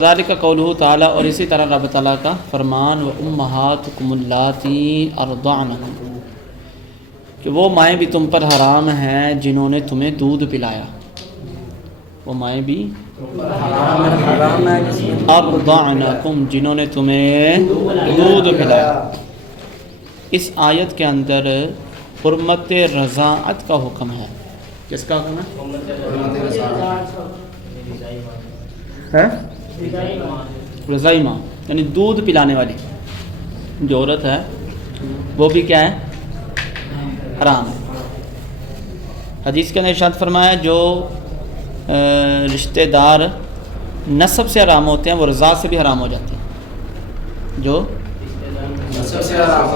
ذالک قولہ تعالی، اور اسی طرح رب تعالیٰ کا فرمان، و امہاتکم اللاتی ارضعنکم، کہ وہ مائیں بھی تم پر حرام ہیں جنہوں نے تمہیں دودھ پلایا. وہ مائیں بھی ارضعنکم، جنہوں نے تمہیں دودھ پلایا. اس آیت کے اندر حرمت رضاعت کا حکم ہے. کس کا حکم ہے؟ رضائی ماں، یعنی دودھ پلانے والی جو عورت ہے وہ بھی کیا ہے؟ حرام ہے. حدیث کے اندر ارشاد فرمایا جو رشتہ دار نسب سے حرام ہوتے ہیں وہ رضاعت سے بھی حرام ہو جاتے ہیں. جو نسب سے حرام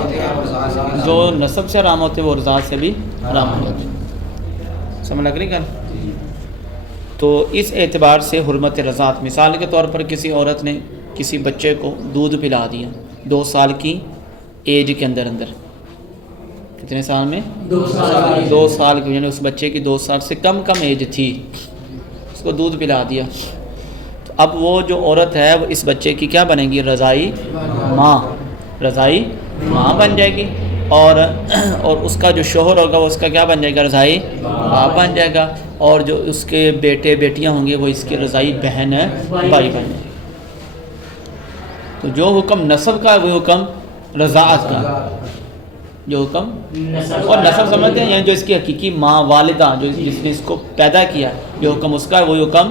ہوتے ہیں وہ رضاعت سے بھی حرام ہو جاتے ہیں. سمجھ لگ رہی گل؟ تو اس اعتبار سے حرمت رضاعت، مثال کے طور پر کسی عورت نے کسی بچے کو دودھ پلا دیا 2 سال کی ایج کے اندر، کتنے سال میں؟ 2 سال کی، یعنی اس بچے کی 2 سال سے کم ایج تھی، اس کو دودھ پلا دیا. تو اب وہ جو عورت ہے وہ اس بچے کی کیا بنے گی؟ رضائی ماں بن جائے گی. اور اس کا جو شوہر ہوگا وہ اس کا کیا بن جائے گا؟ رضائی باپ بن جائے گا. اور جو اس کے بیٹے بیٹیاں ہوں گے وہ اس کی رضائی بہن بھائی بن جائے گی. تو جو حکم نسب کا ہے وہ حکم رضاعت کا، جو حکم اور نسب سمجھتے ہیں یعنی جو اس کی حقیقی ماں والدہ جو جس نے اس کو پیدا کیا، جو حکم اس کا ہے وہ حکم.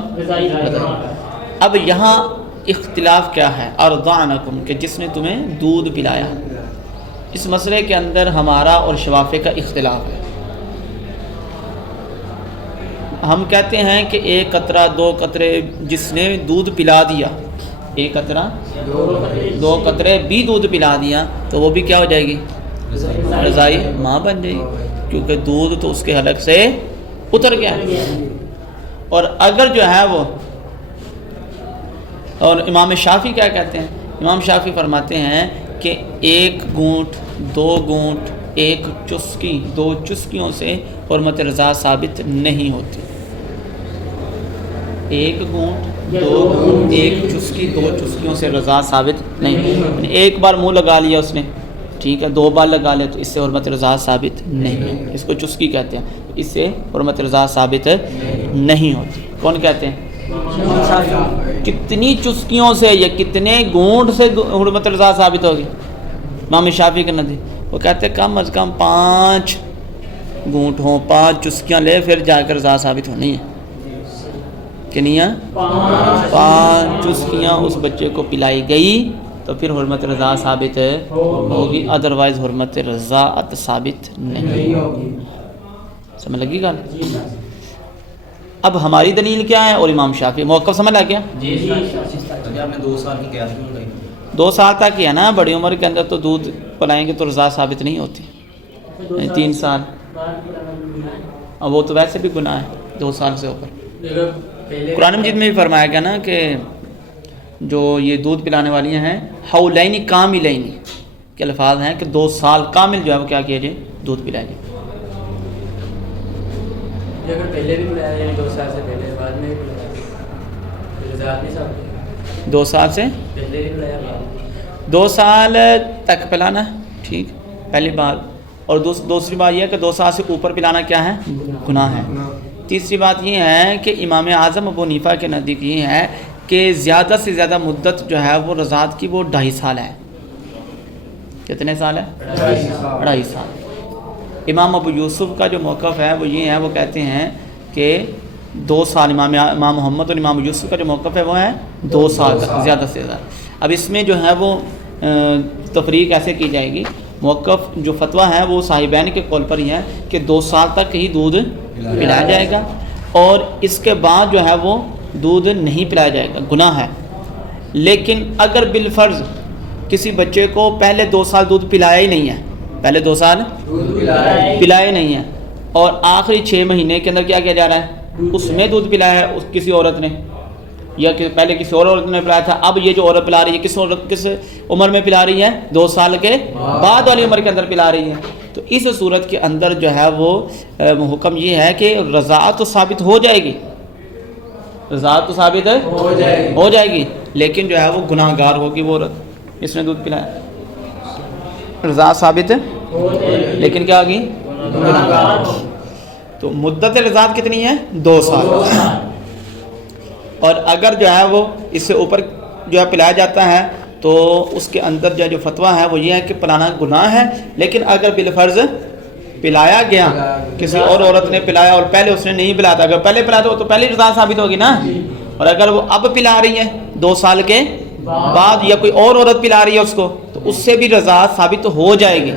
اب یہاں اختلاف کیا ہے؟ ارضعنکم، کہ جس نے تمہیں دودھ پلایا. اس مسئلے کے اندر ہمارا اور شوافے کا اختلاف ہے. ہم کہتے ہیں کہ 1 قطرہ 2 قطرے جس نے دودھ پلا دیا، 1 قطرہ 2 قطرے بھی دودھ پلا دیا تو وہ بھی کیا ہو جائے گی؟ رضائی ماں بن جائے گی، کیونکہ دودھ تو اس کے حلق سے اتر گیا. اور اگر جو ہے وہ، اور امام شافعی کیا کہتے ہیں؟ امام شافعی فرماتے ہیں کہ 1 گھونٹ 2 گھونٹ 1 چسکی 2 چسکیوں سے حرمت رضا ثابت نہیں ہوتی. 1 گھونٹ 2 گھونٹ 1 چسکی 2 چسکیوں سے رضا ثابت نہیں. 1 بار منہ لگا لیا اس نے، ٹھیک ہے، 2 بار لگا لے تو اس سے حرمت رضا ثابت نہیں ہے. اس کو چسکی کہتے ہیں، اس سے حرمت رضا ثابت نہیں ہوتی. کون کہتے ہیں؟ کتنی چسکیوں سے یا کتنے گھونٹ سے حرمت رضا ثابت ہوگی؟ امام شافعی کے نزدیک وہ کہتے ہیں کم از کم 5 گھونٹ ہوں، 5 چسکیاں لے پھر جا کر رضا ثابت ہونی ہے. کہ نہیں ہے؟ 5 چسکیاں اس بچے کو پلائی گئی تو پھر حرمت رضا ثابت ہوگی، ادروائز حرمت رضاعت ثابت نہیں ہوگی. سمجھ لگی گا؟ اب ہماری دلیل کیا ہے اور امام شافعی موقف سمجھ لگ گیا؟ جی آپ نے 2 سال کی قیاس کیوں لگائی؟ 2 سال تک ہی ہے نا، بڑی عمر کے اندر تو دودھ پلائیں گے تو رضا ثابت نہیں ہوتی. 3 سال، اب وہ تو ویسے بھی گناہ ہے 2 سال سے اوپر. قرآن مجید میں بھی فرمایا گیا نا کہ جو یہ دودھ پلانے والی ہیں حولینی کاملینی کے الفاظ ہیں کہ 2 سال کامل جو ہے وہ کیا کیا جائے؟ دودھ پلائے جائے. اگر پہلے بھی پلایا یعنی 2 سال سے پہلے بعد میں پلایا 2 سال سے پہلے بھی پلایا 2 سال تک پلانا، ٹھیک، پہلی بات. اور دوسری بات یہ ہے کہ 2 سال سے اوپر پلانا کیا ہے؟ گناہ ہے. تیسری بات یہ ہے کہ امام اعظم ابو حنیفہ کے نزدیک یہ ہے کہ زیادہ سے زیادہ مدت جو ہے وہ رضاعت کی وہ 2.5 سال ہے. کتنے سال ہے؟ 2.5 سال. امام ابو یوسف کا جو موقف ہے وہ یہ ہے، وہ کہتے ہیں کہ 2 سال. امام محمد اور امام یوسف کا جو موقف ہے وہ ہے 2 سال تک زیادہ سے زیادہ. اب اس میں جو ہے وہ تفریق ایسے کی جائے گی، موقف جو فتویٰ ہے وہ صاحبین کے قول پر ہی ہے کہ 2 سال تک ہی دودھ پلایا جائے گا، اور اس کے بعد جو ہے وہ دودھ نہیں پلایا جائے گا، گناہ ہے. لیکن اگر بالفرض کسی بچے کو پہلے 2 سال دودھ پلایا ہی نہیں ہے، پہلے 2 سال پلائے نہیں ہے، اور آخری 6 مہینے کے اندر کیا کیا جا رہا ہے؟ اس میں دودھ پلایا ہے اس کسی عورت نے، یا کہ پہلے کسی اور عورت نے پلایا تھا، اب یہ جو عورت پلا رہی ہے کس عمر میں پلا رہی ہے؟ 2 سال کے بعد والی عمر کے اندر پلا رہی ہے. تو اس صورت کے اندر جو ہے وہ حکم یہ ہے کہ رضاعت تو ثابت ہو جائے گی، رضاعت تو ثابت ہے ہو جائے گی، لیکن جو ہے وہ گناہ گار ہوگی وہ عورت، اس نے دودھ پلایا، رضاعت ثابت ہے لیکن کیا ہوگی گناہ گار۔ تو مدت رضاعت کتنی ہے 2 سال، اور اگر جو ہے وہ اس سے اوپر جو ہے پلایا جاتا ہے تو اس کے اندر جو فتویٰ ہے وہ یہ ہے کہ پلانا گناہ ہے، لیکن اگر بالفرض پلایا گیا، کسی اور عورت نے پلایا اور پہلے اس نے نہیں پلایا تھا، اگر پہلے پلایا تو پہلے رضاعت ثابت ہوگی نا، اور اگر وہ اب پلا رہی ہے 2 سال کے بعد یا کوئی اور عورت پلا رہی ہے اس کو، تو اس سے بھی رضاعت ثابت ہو جائے گی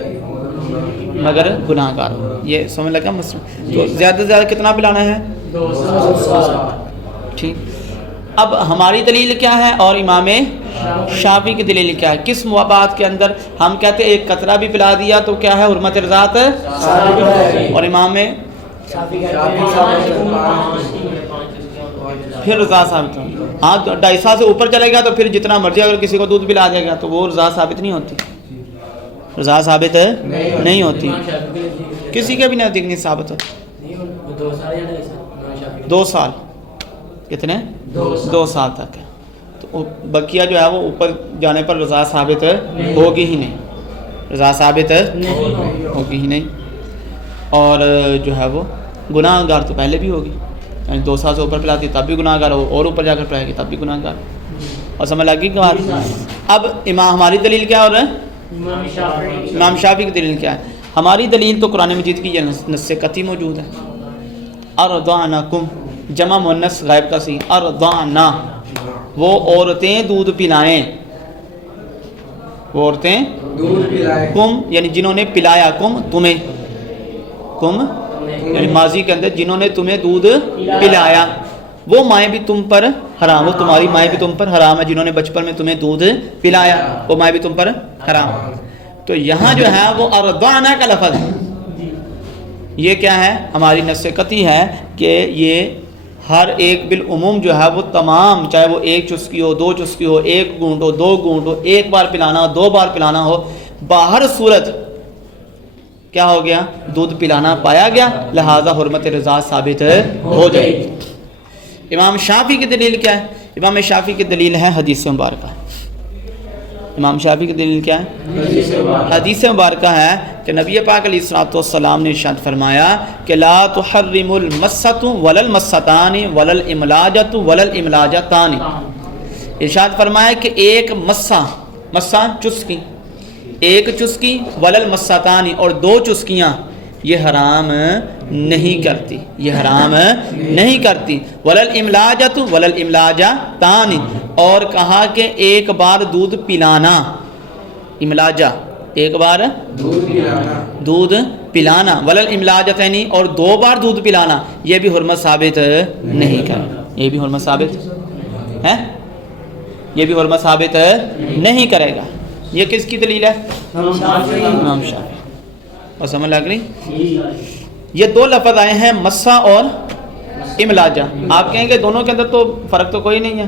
مگر گناہ گار ہو۔ یہ سمجھ لگا مسئلہ؟ تو زیادہ سے زیادہ کتنا پلانا ہے 2 سال۔ ٹھیک، اب ہماری دلیل کیا ہے اور امام شافعی کی دلیل کیا ہے؟ کس بات کے اندر ہم کہتے ہیں ایک قطرہ بھی پلا دیا تو کیا ہے حرمت رضاعت، اور امام پھر رضاعت ثابت ہوگی۔ ہاں 2.5 سال سے اوپر چلے گا تو پھر جتنا مرضی اگر کسی کو دودھ پلا دے گا تو وہ رضاعت ثابت نہیں ہوتی، رضاعت ثابت نہیں ہوتی، کسی کے بھی نزدیک نہیں ثابت ہوتی۔ 2 سال یا 2.5 سال؟ 2 سال، کتنے 2 سال تک ہے، تو بقیہ جو ہے وہ اوپر جانے پر رضاعت ثابت ہوگی ہی نہیں، رضاعت ثابت ہوگی ہی نہیں، اور جو ہے وہ گناہ گار تو پہلے بھی ہوگی، یعنی 2 سال سے اوپر پلاتی تب بھی گناہ گار ہو، اور اوپر جا کر پلائے گی تب بھی گناہ گار، اور سمجھ لگی کہ بات؟ اب ہماری دلیل کیا ہو رہا ہے؟ امام شافعی کی دلیل کیا ہے؟ ہماری دلیل تو قرآن مجید کی نص قطعی موجود ہے، ارضعنکم جمع مؤنث غائب کا صحیح، ارضعنا، وہ عورتیں دودھ پلائیں، وہ عورتیں دودھ پلائیں، کم یعنی جنہوں نے پلایا، کم تمہیں، کم یعنی ماضی کے اندر جنہوں نے تمہیں دودھ پلایا، وہ مائیں بھی تم پر حرام، وہ تمہاری مائیں بھی تم پر حرام ہے، جنہوں نے بچپن میں تمہیں دودھ پلایا وہ مائیں بھی تم پر حرام۔ تو یہاں جو ہے وہ ارضعنا کا لفظ ہے، یہ کیا ہے؟ ہماری نص قطعی ہے کہ یہ ہر ایک بالعموم جو ہے وہ تمام، چاہے وہ 1 چسکی ہو 2 چسکی ہو 1 گھونٹ ہو 2 گھونٹ ہو 1 بار پلانا ہو 2 بار پلانا ہو، باہر صورت کیا ہو گیا؟ دودھ پلانا پایا گیا، لہذا حرمت رضاعت ثابت ہو جائے گی۔ امام شافعی کی دلیل کیا ہے؟ امام شافعی کی دلیل ہے حدیث مبارکہ۔ امام شافعی کی دلیل کیا ہے؟ حدیث مبارکہ ہے کہ نبی پاک علیہ الصلوۃ والسلام نے ارشاد فرمایا کہ لا تحرم المسۃ ولا المستان ولا الاملاجۃ ولا الاملاجتان، ارشاد فرمایا کہ ایک مسہ چسکی، 1 چسکی، ولا المستان اور 2 چسکیاں یہ حرام نہیں کرتی، یہ حرام نہیں کرتی، ولا الاملاجۃ ولا الاملاجتان، اور کہا کہ 1 بار دودھ پلانا، املاجہ 1 بار دودھ پلانا، ولا الاملاجتین اور 2 بار دودھ پلانا، یہ بھی حرمت ثابت نہیں کرے، یہ بھی حرمت ثابت ہے، یہ بھی حرمت ثابت نہیں کرے گا۔ یہ کس کی دلیل ہے؟ امام شافعی۔ اور سمجھ لگ رہی؟ یہ 2 لفظ آئے ہیں مسا اور املاجہ، آپ کہیں گے دونوں کے اندر تو فرق تو کوئی نہیں ہے،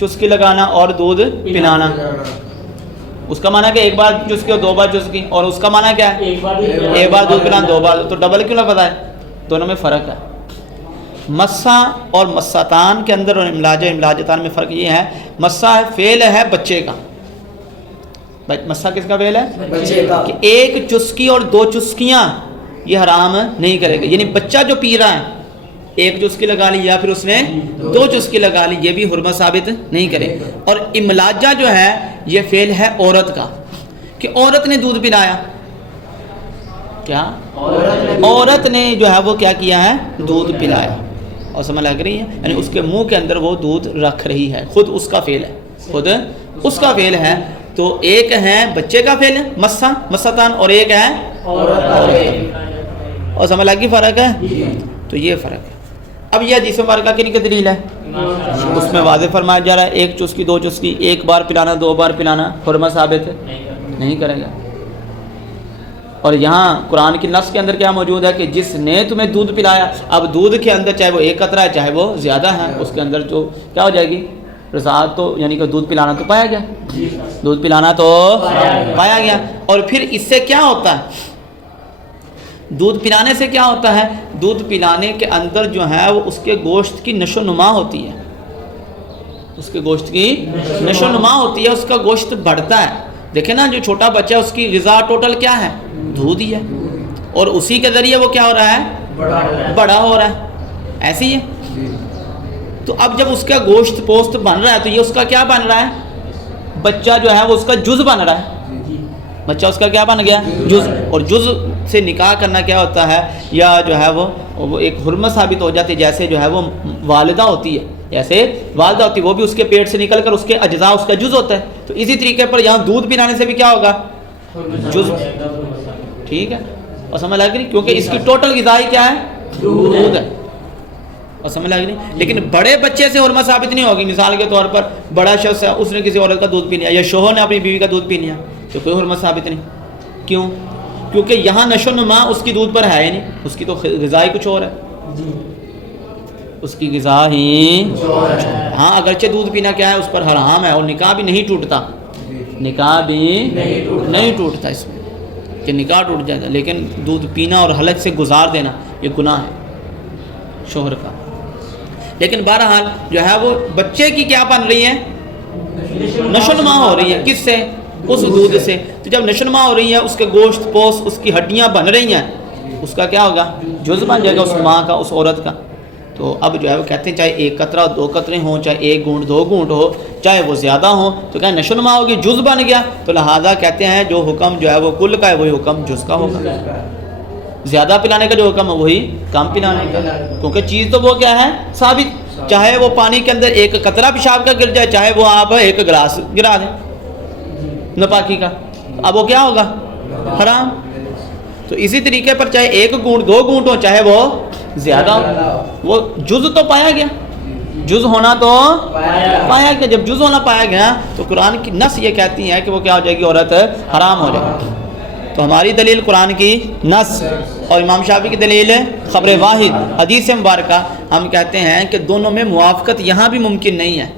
چسکی لگانا اور دودھ پلانا، اس کا معنی کہ 1 بار چسکی اور 2 بار چسکی، اور اس کا معنی کیا ہے؟ 1 بار دودھ پلانا 2 بار، تو ڈبل کیوں لفظ آئے؟ دونوں میں فرق ہے۔ مسا اور مستان کے اندر اور املاجتان میں فرق یہ ہے، مسا ہے فعل ہے بچے کا، مسا کس کا فعل ہے؟ بچے کا، کہ 1 چسکی اور 2 چسکیاں یہ حرام نہیں کرے گا، یعنی بچہ جو پی رہا ہے 1 چسکی لگا لی یا پھر اس نے 2 چسکی لگا لی، یہ بھی حرمت ثابت نہیں کرے۔ اور املاجہ جو ہے یہ فعل ہے عورت کا، کہ عورت نے دودھ پلایا، کیا عورت نے جو ہے وہ کیا کیا ہے؟ دودھ پلایا، اور سمجھ لگ رہی ہے؟ یعنی اس کے منہ کے اندر وہ دودھ رکھ رہی ہے، خود اس کا فعل ہے، خود اس کا فعل ہے۔ تو ایک ہے بچے کا فعل مستان، اور ایک ہے عورت، اور سمجھ لگی فرق ہے؟ تو یہ فرق ہے۔ اب یہ حدیث مبارکہ کی دلیل ہے، اس میں واضح فرمایا جا رہا ہے 1 چسکی 2 چسکی، 1 بار پلانا 2 بار پلانا حرمت ثابت نہیں کرے گا۔ اور یہاں قرآن کی نص کے اندر کیا موجود ہے کہ جس نے تمہیں دودھ پلایا، اب دودھ کے اندر چاہے وہ 1 قطرہ ہے چاہے وہ زیادہ ہے، اس کے اندر جو کیا ہو جائے گی؟ رضاعت، تو یعنی کہ دودھ پلانا تو پایا گیا، دودھ پلانا تو پایا گیا۔ اور پھر اس سے کیا ہوتا ہے؟ دودھ پلانے سے کیا ہوتا ہے؟ دودھ پلانے کے اندر جو ہے وہ اس کے گوشت کی نشو نما ہوتی ہے، اس کے گوشت کی نشو نما ہوتی ہے، اس کا گوشت بڑھتا ہے۔ دیکھیں نا، جو چھوٹا بچہ ہے اس کی غذا ٹوٹل کیا ہے؟ دودھ ہی ہے، اور اسی کے ذریعے وہ کیا ہو رہا ہے؟ بڑا ہو رہا ہے۔ ایسے ہی ہے۔ تو اب جب اس کا گوشت پوست بن رہا ہے تو یہ اس کا کیا بن رہا ہے؟ بچہ جو ہے وہ اس کا جز بن رہا ہے، بچہ اس کا کیا بن گیا؟ جز۔ اور جز سے نکاح کرنا کیا ہوتا ہے؟ یا جو ہے وہ ایک حرمت ثابت ہو جاتی ہے، جیسے جو ہے وہ والدہ ہوتی ہے، جیسے والدہ ہوتی ہے وہ بھی اس کے پیٹ سے نکل کر اس کے اجزاء اس کا جز ہوتا ہے، تو اسی طریقے پر یہاں دودھ پلانے سے بھی کیا ہوگا؟ جز۔ ٹھیک ہے، اور سمجھ لگ رہی؟ کیونکہ اس کی ٹوٹل غذائی کیا ہے؟ دودھ ہے، اور سمجھ لگ رہی؟ لیکن بڑے بچے سے حرمت ثابت نہیں ہوگی۔ مثال کے طور پر بڑا شخص ہے، اس نے کسی عورت کا دودھ پی لیا، یا شوہر نے اپنی بیوی کا دودھ پی لیا، تو کوئی حرمت ثابت نہیں۔ کیوں؟ کیونکہ یہاں نشو نما اس کی دودھ پر ہے ہی نہیں، اس کی تو غذا ہی کچھ اور ہے، اس کی غذا ہی۔ ہاں اگرچہ دودھ پینا کیا ہے اس پر حرام ہے، اور نکاح بھی نہیں ٹوٹتا، نکاح بھی نہیں ٹوٹتا اس میں کہ نکاح ٹوٹ جاتا، لیکن دودھ پینا اور حلق سے گزار دینا یہ گناہ ہے شوہر کا۔ لیکن بہرحال جو ہے وہ بچے کی کیا بن رہی ہے؟ نشو نما ہو رہی ہے، کس سے؟ اس دودھ سے۔ تو جب نشو نما ہو رہی ہے، اس کے گوشت پوست اس کی ہڈیاں بن رہی ہیں، اس کا کیا ہوگا؟ جز بن جائے گا اس ماں کا، اس عورت کا۔ تو اب جو ہے وہ کہتے ہیں چاہے ایک قطرہ دو قطرے ہوں، چاہے ایک گھونٹ دو گھونٹ ہو، چاہے وہ زیادہ ہوں، تو کیا نشو نما ہوگی، جز بن گیا، تو لہذا کہتے ہیں جو حکم جو ہے وہ کل کا ہے وہی حکم جز کا ہوگا۔ زیادہ پلانے کا جو حکم ہے وہی کم پلانے کا، کیونکہ چیز تو وہ کیا ہے؟ ثابت۔ چاہے وہ پانی کے اندر ایک قطرہ پیشاب کا گر جائے، چاہے وہ آپ ایک گلاس گرا دیں ناپاکی کا، اب وہ کیا ہوگا؟ حرام۔ تو اسی طریقے پر چاہے ایک گھونٹ دو گھونٹ ہو، چاہے وہ زیادہ ہو، وہ جز تو پایا گیا، جز ہونا تو پایا گیا۔ جب جز ہونا پایا گیا تو قرآن کی نص یہ کہتی ہے کہ وہ کیا ہو جائے گی؟ عورت حرام ہو جائے گی۔ تو ہماری دلیل قرآن کی نص، اور امام شافعی کی دلیل خبر واحد حدیث مبارکہ۔ ہم کہتے ہیں کہ دونوں میں موافقت یہاں بھی ممکن نہیں ہے،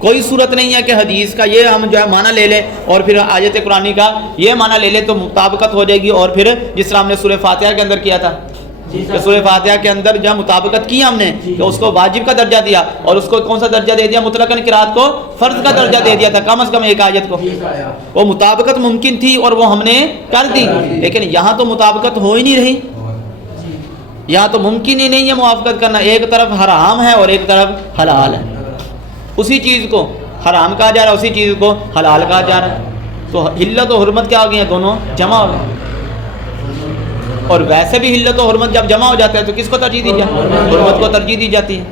کوئی صورت نہیں ہے کہ حدیث کا یہ ہم جو ہے معنی لے لیں اور پھر آیت قرآنی کا یہ معنی لے لیں تو مطابقت ہو جائے گی، اور پھر جس طرح ہم نے سورہ فاتحہ کے اندر کیا تھا کہ سورہ فاتحہ کے اندر جب مطابقت کی ہم نے کہ اس کو واجب کا درجہ دیا، اور اس کو کون سا درجہ دے دیا؟ مطلقاً قرات کو فرض کا درجہ دے دیا تھا، کم از کم ایک آیت کو۔ وہ مطابقت ممکن تھی اور وہ ہم نے کر دی، لیکن یہاں تو مطابقت ہو ہی نہیں رہی، یہاں تو ممکن ہی نہیں ہے موافقت کرنا۔ ایک طرف حرام ہے اور ایک طرف حلال ہے، اسی چیز کو حرام کہا جا رہا ہے، اسی چیز کو حلال کہا جا رہا ہے، تو حلت و حرمت کیا ہو گئی ہیں؟ دونوں جمع ہو گئے۔ اور ویسے بھی حلت و حرمت جب جمع ہو جاتا ہے تو کس کو ترجیح دی جاتی ہے؟ حرمت کو ترجیح دی جاتی ہے۔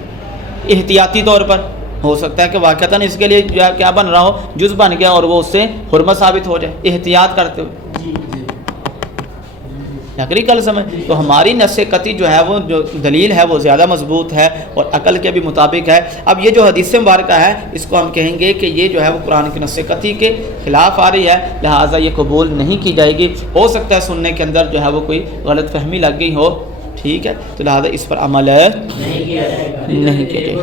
احتیاطی طور پر ہو سکتا ہے کہ واقعتاً اس کے لیے کیا بن رہا ہو؟ جز بن گیا اور وہ اس سے حرمت ثابت ہو جائے، احتیاط کرتے ہوئے۔ نقلی کل سمجھ تو ہماری نص قطعی جو ہے وہ جو دلیل ہے وہ زیادہ مضبوط ہے اور عقل کے بھی مطابق ہے۔ اب یہ جو حدیث مبارکہ ہے اس کو ہم کہیں گے کہ یہ جو ہے وہ قرآن کی نص قطعی کے خلاف آ رہی ہے، لہٰذا یہ قبول نہیں کی جائے گی۔ ہو سکتا ہے سننے کے اندر جو ہے وہ کوئی غلط فہمی لگ گئی ہو، ٹھیک ہے، تو لہٰذا اس پر عمل نہیں کیا جائے گا۔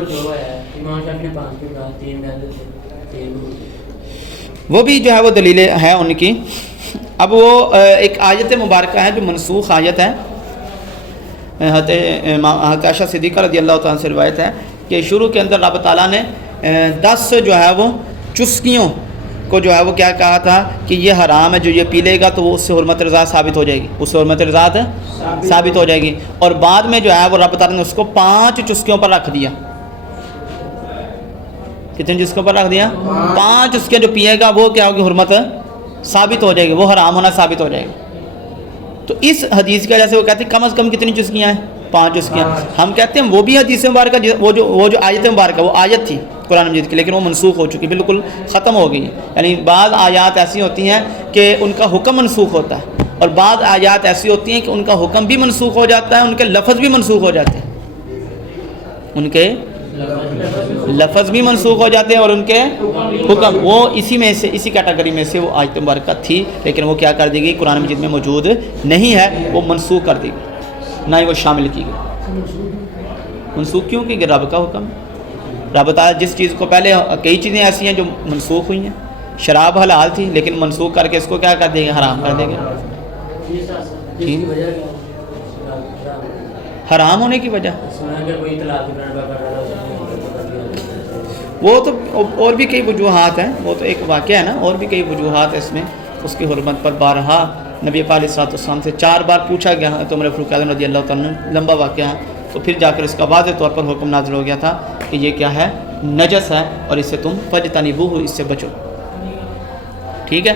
وہ بھی جو ہے وہ دلیلیں ہیں ان کی۔ اب وہ ایک آیت مبارکہ ہے جو منسوخ آیت ہے، حضرت عائشہ صدیقہ رضی اللہ تعالیٰ سے روایت ہے کہ شروع کے اندر رب تعالیٰ نے 10 جو ہے وہ چسکیوں کو جو ہے وہ کیا کہا تھا کہ یہ حرام ہے، جو یہ پی لے گا تو وہ اس سے حرمت رضا ثابت ہو جائے گی، اس سے حرمت رضا ثابت ہو جائے گی، اور بعد میں جو ہے وہ رب تعالیٰ نے اس کو 5 چسکیوں پر رکھ دیا۔ کتنے چسکیوں پر رکھ دیا؟ 5 چسکیاں جو پیے گا وہ کیا ہوگی؟ حرمت ثابت ہو جائے گی، وہ حرام ہونا ثابت ہو جائے گا۔ تو اس حدیث کی وجہ سے وہ کہتے ہیں کم از کم کتنی چسکیاں ہیں؟ 5 چسکیاں۔ ہم کہتے ہیں وہ بھی حدیث مبارکہ وہ جو آیت مبارکہ وہ آیت تھی قرآن مجید کی، لیکن وہ منسوخ ہو چکی، بالکل ختم ہو گئی۔ یعنی بعض آیات ایسی ہوتی ہیں کہ ان کا حکم منسوخ ہوتا ہے، اور بعض آیات ایسی ہوتی ہیں کہ ان کا حکم بھی منسوخ ہو جاتا ہے، ان کے لفظ بھی منسوخ ہو جاتے ہیں، ان کے لفظ بھی منسوخ ہو جاتے ہیں اور ان کے حکم، وہ اسی میں سے اسی کیٹیگری میں سے وہ آیت مبارکہ تھی، لیکن وہ کیا کر دی گئی؟ قرآن مجید میں موجود نہیں ہے، وہ منسوخ کر دی گئی، نہ ہی وہ شامل کی گئی۔ منسوخ کیوں کی گئی؟ رب کا حکم۔ رب تعالیٰ جس چیز کو پہلے کئی چیزیں ایسی ہیں جو منسوخ ہوئی ہیں، شراب حلال تھی لیکن منسوخ کر کے اس کو کیا کر دے گا؟ حرام کر دے گا۔ جس کی وجہ کیا ہے؟ حرام ہونے کی وجہ سنا کہ کوئی طلاق کی پرنبا کر رہا تھا، وہ تو اور بھی کئی وجوہات ہیں، وہ تو ایک واقعہ ہے نا، اور بھی کئی وجوہات ہیں اس میں. اس کی حرمت پر بارہا نبی پاک علیہ السلام سے 4 بار پوچھا گیا تو عمر فاروق اعظم رضی اللہ تعالیٰ عنہ، لمبا واقعہ ہے. تو پھر جا کر اس کا واضح طور پر حکم نازل ہو گیا تھا کہ یہ کیا ہے، نجس ہے، اور اس سے تم فجتنبوہ، اس سے بچو. ٹھیک ہے.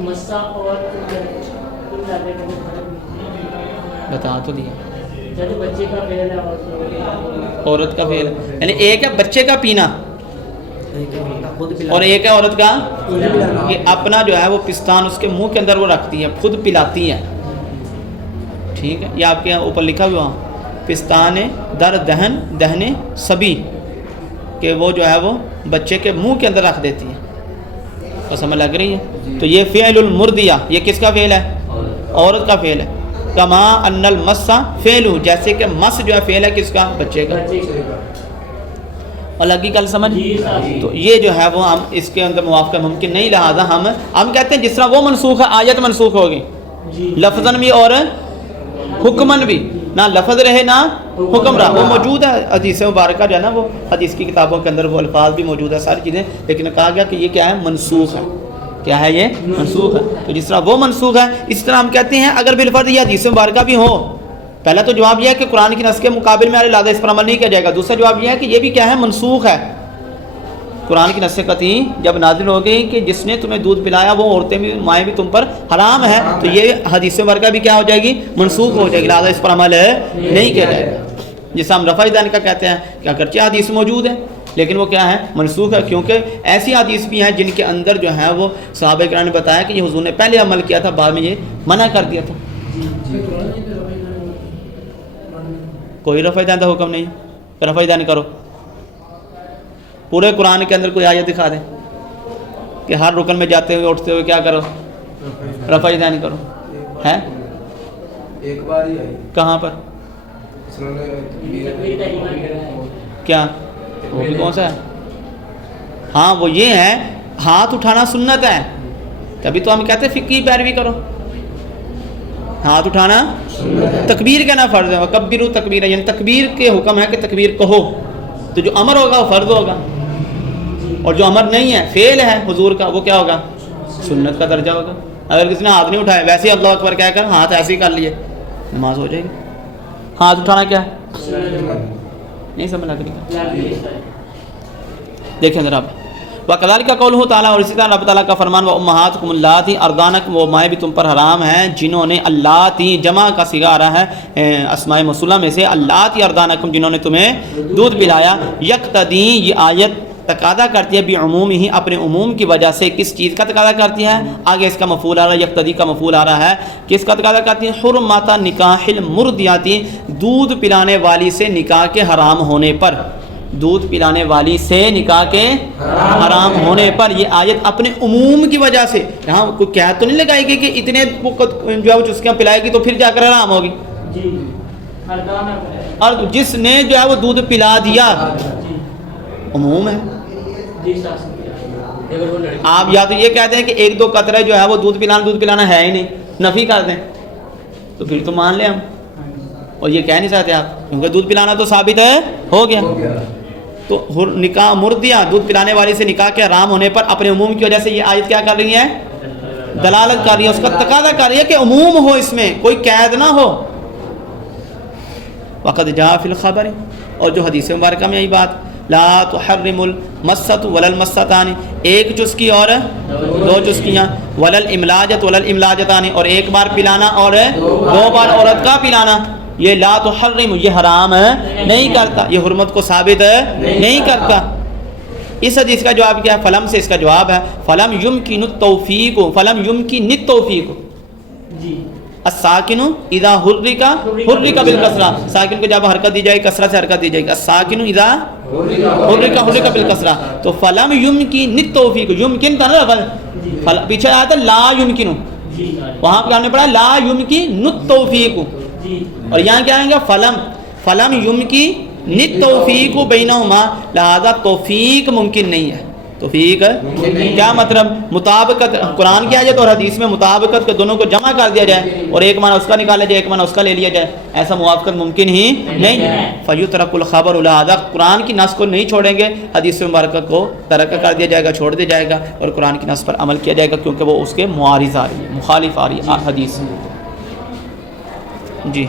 مسا اور بتا تو دیا جیسے بچے کا فعل ہے عورت کا فعل، یعنی ایک ہے بچے کا پینا اور ایک ہے عورت کا کہ اپنا جو ہے وہ پستان اس کے منہ کے اندر وہ رکھتی ہے، خود پلاتی ہے. ٹھیک ہے. یہ آپ کے یہاں اوپر لکھا ہوا پستان در دہن دہنے سبی، کہ وہ جو ہے وہ بچے کے منہ کے اندر رکھ دیتی ہے. تو سمجھ لگ رہی ہے. تو یہ فعل المردیہ، یہ کس کا فعل ہے؟ عورت کا فعل ہے. کما ان المس فعل، جیسے کہ مس جو ہے فعل ہے کس کا؟ بچے کا. اور لگی کل سمجھ. تو یہ جو ہے وہ ہم اس کے اندر موافقہ ممکن نہیں، لہٰذا ہم کہتے ہیں جس طرح وہ منسوخ ہے، آیت منسوخ ہوگی لفظاً بھی اور حکماً بھی، نہ لفظ رہے نہ حکم رہا. وہ موجود ہے حدیث مبارکہ جو ہے نا، وہ حدیث کی کتابوں کے اندر وہ الفاظ بھی موجود ہے، ساری چیزیں، لیکن کہا گیا کہ یہ کیا ہے؟ منسوخ ہے. کیا ہے؟ یہ منسوخ ہے. تو جس طرح وہ منسوخ ہے اس طرح ہم کہتے ہیں اگر بالفرض یہ حدیث مبارکہ بھی ہو. پہلا تو جواب یہ ہے کہ قرآن کی نص کے مقابل میں لہٰذا اس پر عمل نہیں کیا جائے گا. دوسرا جواب یہ ہے کہ یہ بھی کیا ہے؟ منسوخ ہے. قرآن کی نص قطعی جب نازل ہو گئی کہ جس نے تمہیں دودھ پلایا وہ عورتیں بھی مائیں بھی تم پر حرام ہے، تو یہ حدیث مبارکہ بھی کیا ہو جائے گی؟ منسوخ ہو جائے گی، لہٰذا اس پر عمل نہیں کیا جائے گا. جسے ہم رفع دین کا کہتے ہیں کہ اگرچہ حدیث موجود ہے لیکن وہ کیا ہے؟ منسوخ ہے. کیونکہ ایسی حدیث بھی ہیں جن کے اندر جو ہے وہ صحابہ کرام نے بتایا کہ یہ حضور نے پہلے عمل کیا تھا، بعد میں یہ منع کر دیا تھا. کوئی رفع دین کا حکم نہیں، رفع دین کرو. پورے قرآن کے اندر کوئی آیت دکھا دیں کہ ہر رکن میں جاتے ہوئے اٹھتے ہوئے کیا کرو؟ رفع دین کرو. ہے ایک بار ہی آئی. کہاں پر؟ کیا وہ بھی کون سا ہے؟ ہاں وہ یہ ہے ہاتھ اٹھانا سنت ہے، تبھی تو ہم کہتے ہیں فقہی پیروی کرو. ہاتھ اٹھانا تکبیر کہنا فرض ہے، وکبروا تکبیرا، یعنی تکبیر کے حکم ہے کہ تکبیر کہو. تو جو امر ہوگا وہ فرض ہوگا، اور جو امر نہیں ہے فعل ہے حضور کا وہ کیا ہوگا؟ سنت کا درجہ ہوگا. اگر کسی نے ہاتھ نہیں اٹھایا ویسے ہی اللہ اکبر کہہ کر ہاتھ ایسے ہی کر لیے، نماز ہو جائے گی. ہاتھ اٹھانا کیا ہے؟ نہیں سمجھ لگ رہی. دیکھیں ذرا وَكَذَلِكَ قَوْلُهُ تعالیٰ، اور اسی طرح رب تعالیٰ کا فرمان وَأُمَّهَاتُكُمُ اللَّاتِي أَرْضَعْنَكُمْ، وہ مائیں بھی تم پر حرام ہیں جنہوں نے اللَّاتِی، جمع کا صیغہ آ رہا ہے اسماء موصولہ میں سے، اللَّاتِی أَرْضَعْنَكُمْ، جنہوں نے تمہیں دودھ پلایا. یقتدی، یہ آیت تقاضا کرتی ہے بعموم ہی، اپنے عموم کی وجہ سے. کس چیز کا تقاضا کرتی ہے؟ آگے اس کا مفعول آ رہا ہے، یقتدی کا مفعول آ رہا ہے. کس کا تقاضا کرتی ہے؟ حرمت نکاح المردیاتی، دودھ پلانے والی سے نکاح کے حرام ہونے پر. دودھ پلانے والی سے نکاح کے حرام ہونے پر یہ آیت اپنے عموم کی وجہ سے، یہاں کوئی قید تو نہیں لگائے گی کہ اتنے جو ہے وہ چسکیاں پلائے گی تو پھر جا کر حرام ہوگی. اور جس نے جو ہے وہ دودھ پلا دیا، عموم ہے. آپ یا تو یہ کہتے ہیں کہ 1-2 قطرے جو ہے وہ دودھ پلانا ہے ہی نہیں، نفی کر دیں، تو پھر تو مان لیں ہم. اور یہ کہہ نہیں سکتے آپ، کیونکہ دودھ پلانا تو ثابت ہے، ہو گیا. تو نکاح مردیہ، دودھ پلانے والی سے نکاح کے حرام ہونے پر اپنے عموم کی وجہ سے یہ آیت کیا کر رہی ہے؟ دلالت کر رہی ہے، اس کا تقاضا کر رہی ہے کہ عموم ہو، اس میں کوئی قید نہ ہو. وقد جاء فی الخبر، اور جو حدیث مبارکہ میں یہی بات، لا تحرم المسۃ ولا المسۃان، ایک چسکی اور 2 چسکیاں، ولا الاملاجۃ ولا الاملاجتان، اور ایک بار پلانا اور 2 بار عورت کا پلانا. یہ لا تحرم، یہ حرام نہیں کرتا، یہ حرمت کو ثابت نہیں کرتا. اس حدیث کا جواب کیا ہے؟ فلم سے اس کا جواب ہے فلم یمکن التوفیق، فلم یمکن التوفیق الساکن اذا حرک بالکسرہ، ساکن کو جب حرکت دی جائے کسرہ سے حرکت دی جائے گی، الساکن اذا حرک بالکسرہ. تو فلم یمکن التوفیق، یمکن تھا نا، پیچھے آیا تھا لا یمکن، وہاں پہ ہم نے پڑھا لا یمکن التوفیق، اور یہاں کیا آئیں گا؟ فلم یمکن التوفیق بینہما، لہذا توفیق ممکن نہیں ہے. توفیق کیا مطلب مطابقت قرآن کی آیت اور حدیث میں مطابقت کے دونوں کو جمع کر دیا جائے اور ایک معنی اس کا نکالا جائے ایک معنی اس کا لے لیا جائے, ایسا موافقت ممکن ہی نہیں ہے. فیترک الخبر لہذا قرآن کی نص کو نہیں چھوڑیں گے, حدیث مبارکہ کو ترک کر دیا جائے گا, چھوڑ دیا جائے گا اور قرآن کی نص پر عمل کیا جائے گا کیونکہ وہ اس کے معارض آ رہی ہے, مخالف آ رہی ہے حدیث. جی